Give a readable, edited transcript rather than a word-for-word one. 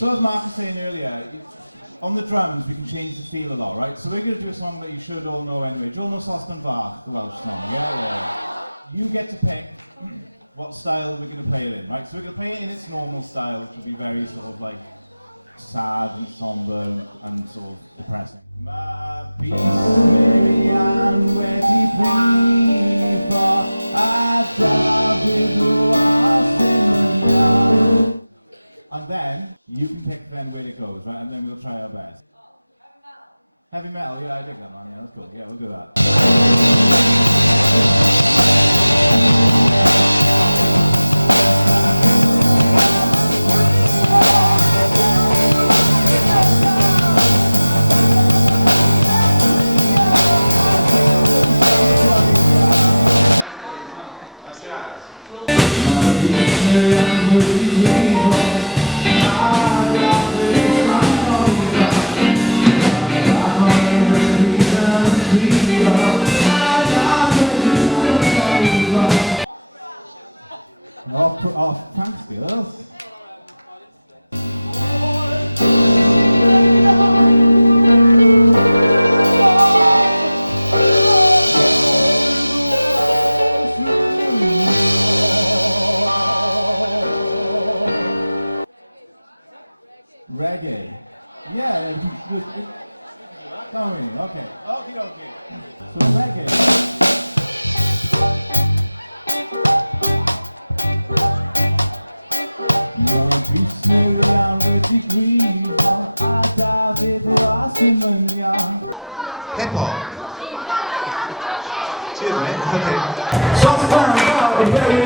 So as Mark was saying earlier, on the drums we can change the feel a lot, right? So we're going to do a song that you should all know anyway. Do you all know Sospen Vach, the Welsh song? Yeah. You get to pick what style we're going to play it in, right? So we're going to play it in its normal style, which will be very sort of like sad and somber and sort of depressing. Ma bis Marian wedi brifo a David was in the. And then you can pick then where it goes, right? And then we'll try our best. Heavy metal, yeah, I dig that, man. Yeah, that's cool. Yeah, we'll do that. Oh, thanks, girls. Reggae. Yeah, Tommy, okay. Okay. So reggae. Hip hop. Cheers, mate. Okay.